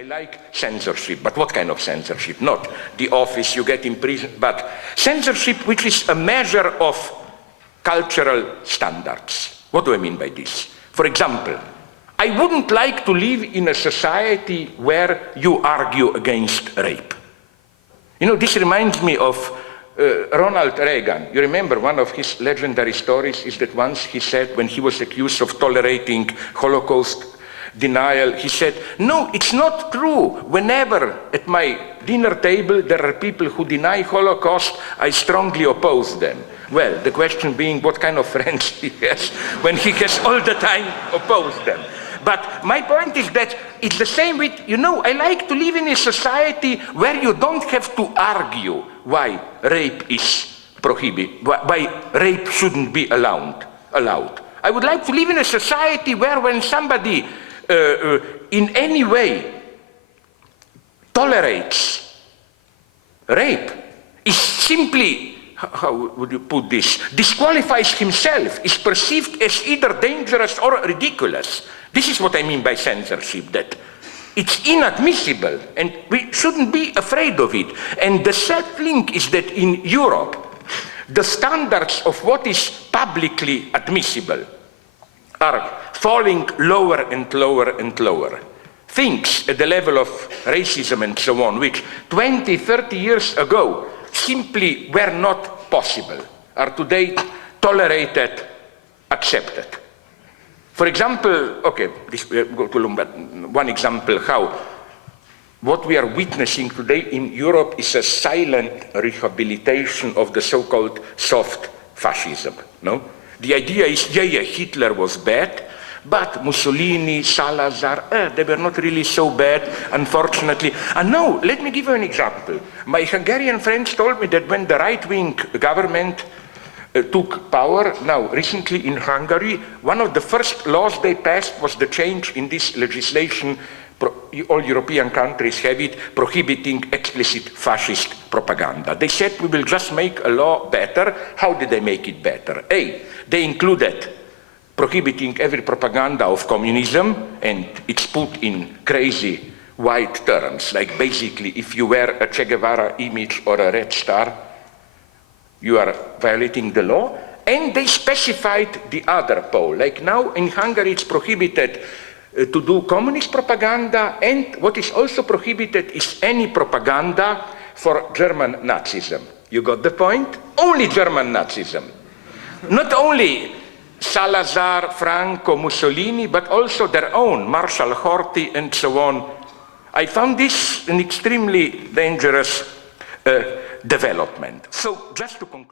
I like censorship, but what kind of censorship? Not the office you get in prison, but censorship which is a measure of cultural standards. What do I mean by this? For example, I wouldn't like to live in a society where you argue against rape. You know, this reminds me of Ronald Reagan. You remember one of his legendary stories is that once he said, when he was accused of tolerating Holocaust denial, he said, no, it's not true. Whenever at my dinner table there are people who deny Holocaust, I strongly oppose them. Well, the question being what kind of friends he has when he has all the time opposed them. But my point is that it's the same with, you know, I like to live in a society where you don't have to argue why rape is prohibited, why rape shouldn't be allowed. I would like to live in a society where when somebody in any way tolerates rape, is simply, how would you put this, disqualifies himself, is perceived as either dangerous or ridiculous. This is what I mean by censorship, that it's inadmissible and we shouldn't be afraid of it. And the sad thing is that in Europe, the standards of what is publicly admissible are falling lower and lower and lower. Things at the level of racism and so on, which 20, 30 years ago simply were not possible, are today tolerated, accepted. For example, okay, go to one example how what we are witnessing today in Europe is a silent rehabilitation of the so-called soft fascism, no? The idea is, yeah, Hitler was bad, but Mussolini, Salazar, they were not really so bad, unfortunately. And now, let me give you an example. My Hungarian friends told me that when the right-wing government took power, now recently in Hungary, one of the first laws they passed was the change in this legislation, all European countries have it, prohibiting explicit fascist propaganda. They said, we will just make a law better. How did they make it better? A, they included prohibiting every propaganda of communism, and it's put in crazy white terms, like basically if you wear a Che Guevara image or a red star, you are violating the law. And they specified the other pole. Like now in Hungary it's prohibited to do communist propaganda, and what is also prohibited is any propaganda for German Nazism. You got the point? Only German Nazism. Not only Salazar, Franco, Mussolini, but also their own, Marshal Horthy and so on. I found this an extremely dangerous development. So just to conclude.